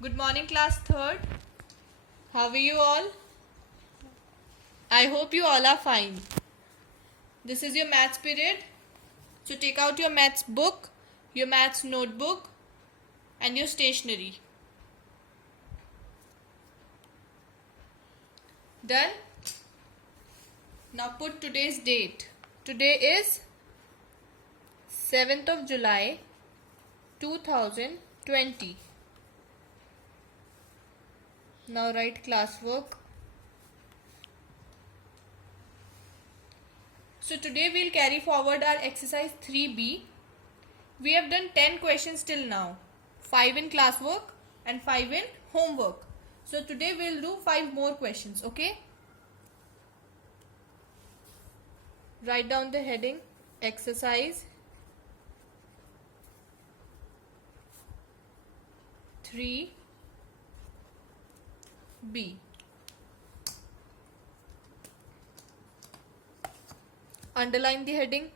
Good morning, class 3rd. How are you all? I hope you all are fine. This is your maths period. So take out your maths book, your maths notebook and your stationery. Done? Now put today's date. Today is 7th of July 2020. Now write classwork. So today we'll carry forward our exercise 3B. We have done 10 questions till now. 5 in classwork and 5 in homework. So today we'll do 5 more questions, okay? Write down the heading, exercise 3B. Underline the heading.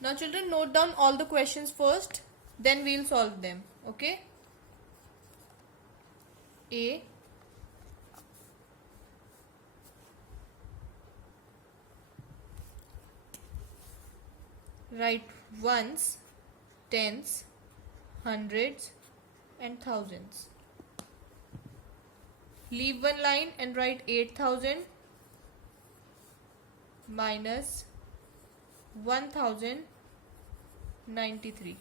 Now children, note down all the questions first, then we'll solve them, okay? A. Write ones, tens, hundreds and thousands. Leave one line and write 8,000 minus 1,093.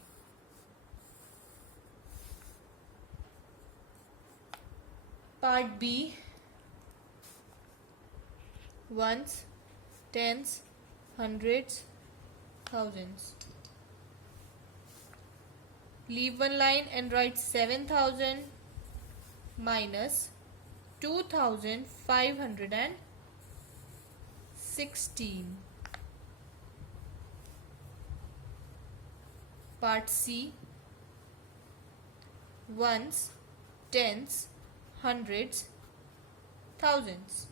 Part B, ones, tens, hundreds, thousands. Leave one line and write 7,000 minus 2,516. Part C, ones, tens, hundreds, thousands.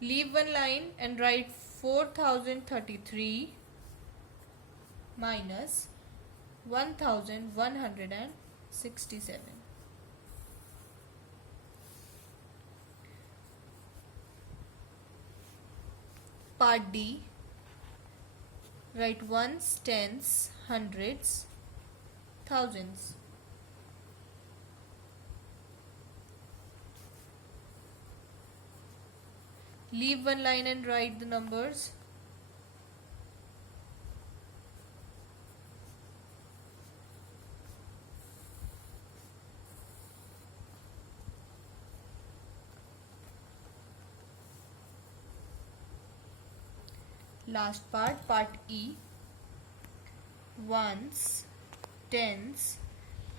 Leave one line and write 4,033 minus 1,167. Part D, write ones, tens, hundreds, thousands. Leave one line and write the numbers. Last part, part E, ones, tens,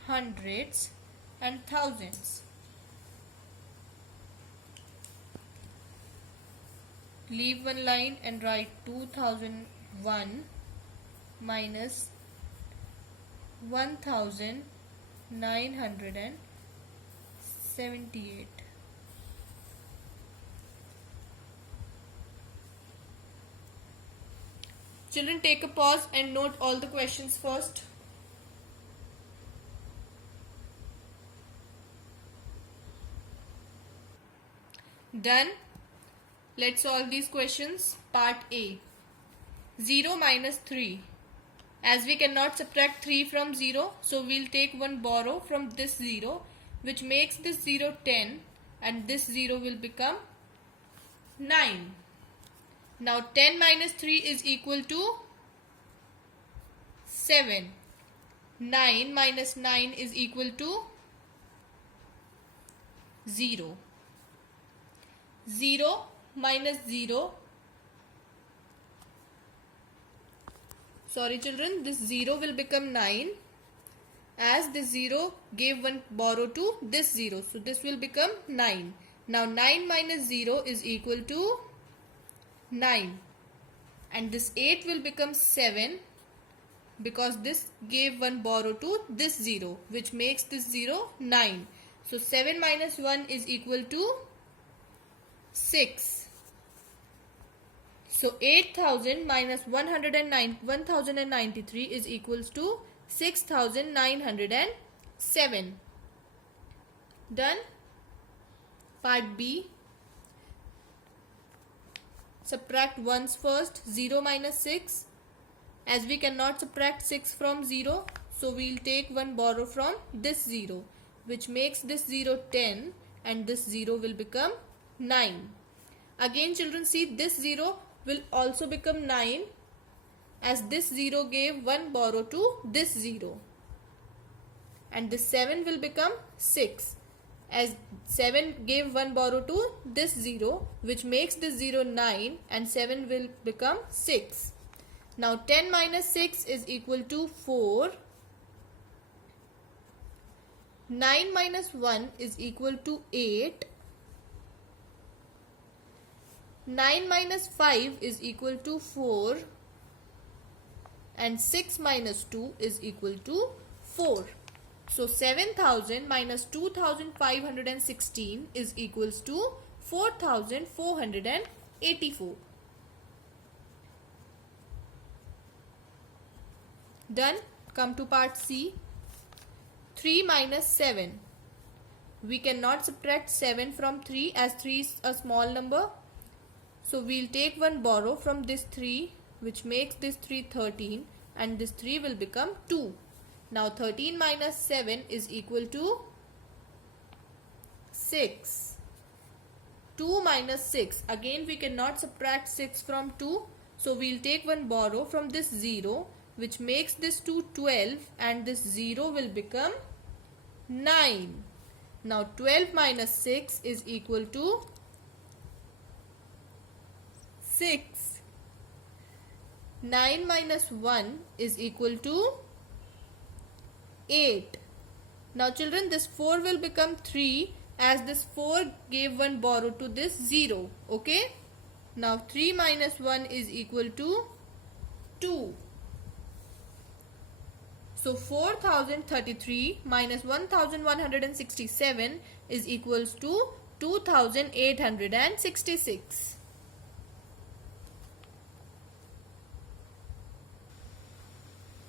hundreds and thousands. Leave one line and write 2001 minus 1978. Children, take a pause and note all the questions first. Done. Let's solve these questions. Part A. 0 minus 3. As we cannot subtract 3 from 0, so we'll take one borrow from this 0, which makes this 0 10 and this 0 will become 9. Now 10 minus 3 is equal to 7. 9 minus 9 is equal to 0. 0 minus 0. Sorry children, this 0 will become 9 as this 0 gave one borrow to this 0. So this will become 9. Now 9 minus 0 is equal to 9 and this 8 will become 7 because this gave one borrow to this 0, which makes this 0 9. So 7 minus 1 is equal to 6. So 8000 minus 1093 is equals to 6907. Done. Part B. Subtract ones first. 0 minus 6. As we cannot subtract 6 from 0, so we will take one borrow from this 0, which makes this 0 10 and this 0 will become 9. Again children, see, this 0 will also become 9 as this 0 gave one borrow to this 0. And this 7 will become 6 as 7 gave one borrow to this 0, which makes this 0 9 and 7 will become 6. Now 10 minus 6 is equal to 4. 9 minus 1 is equal to 8. 9 minus 5 is equal to 4. And 6 minus 2 is equal to 4. So 7000 minus 2516 is equals to 4484. Done. Come to part C. 3 minus 7. We cannot subtract 7 from 3 as 3 is a small number. So we will take one borrow from this 3, which makes this 3 13 and this 3 will become 2. Now 13 minus 7 is equal to 6. 2 minus 6. Again we cannot subtract 6 from 2. So we will take one borrow from this 0, which makes this 2 12 and this 0 will become 9. Now 12 minus 6 is equal to 6. 9 minus 1 is equal to 8. Now children, this 4 will become 3 as this 4 gave one borrow to this 0. Okay. Now 3 minus 1 is equal to 2. So 4033 minus 1167 is equals to 2866.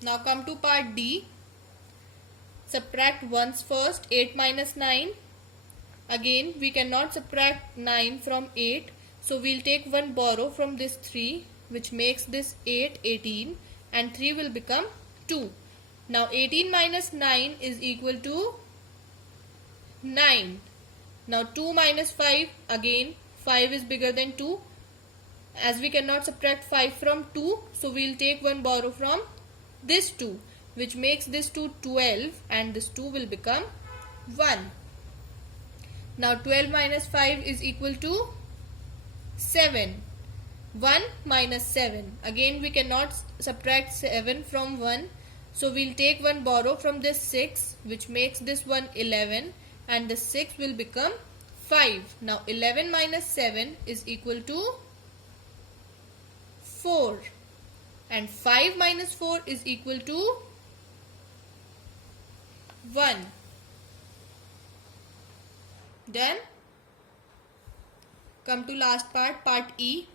Now come to part D. Subtract ones first. 8 minus 9. Again we cannot subtract 9 from 8. So we will take one borrow from this 3, which makes this 8 18 and 3 will become 2. Now 18 minus 9 is equal to 9. Now 2 minus 5, again 5 is bigger than 2. As we cannot subtract 5 from 2, so we will take one borrow from this 2, which makes this 2 12 and this 2 will become 1. Now 12 minus 5 is equal to 7. 1 minus 7. Again we cannot subtract 7 from 1. So we will take one borrow from this 6, which makes this one 11 and this 6 will become 5. Now 11 minus 7 is equal to 4. And 5 minus 4 is equal to 1. Done. Come to last part, part E.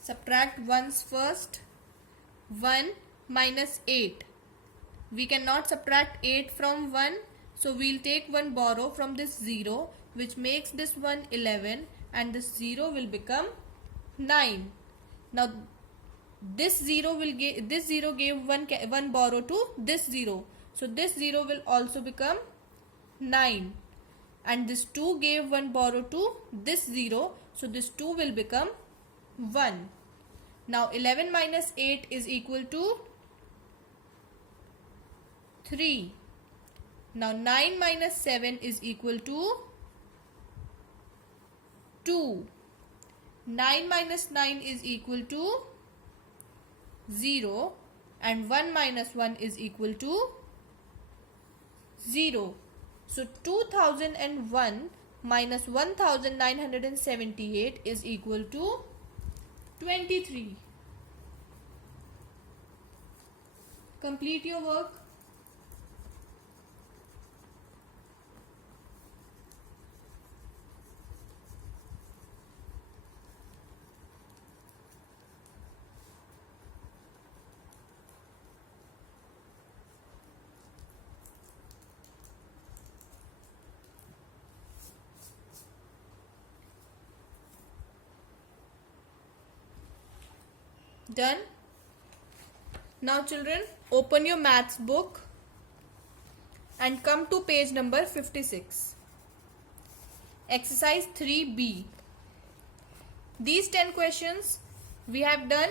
Subtract ones first. 1 minus 8. We cannot subtract 8 from 1. So we will take one borrow from this 0, which makes this one 11 and this 0 will become 9. Now this 0 gave one borrow to this 0. So this 0 will also become 9. And this 2 gave one borrow to this 0. So this 2 will become 1. Now 11 minus 8 is equal to 3. Now 9 minus 7 is equal to 2. 9 minus 9 is equal to 0 and 1 minus 1 is equal to 0. So 2001 minus 1978 is equal to 23. Complete your work. Done. Now children, open your maths book and come to page number 56. Exercise 3B. These 10 questions we have done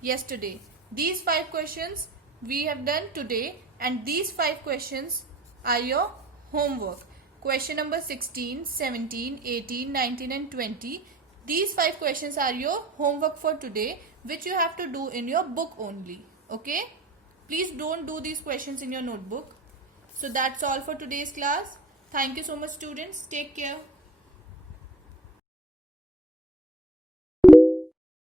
yesterday. These 5 questions we have done today, and these 5 questions are your homework. Question number 16, 17, 18, 19 and 20. These 5 questions are your homework for today, which you have to do in your book only. Okay? Please don't do these questions in your notebook. So that's all for today's class. Thank you so much, students. Take care.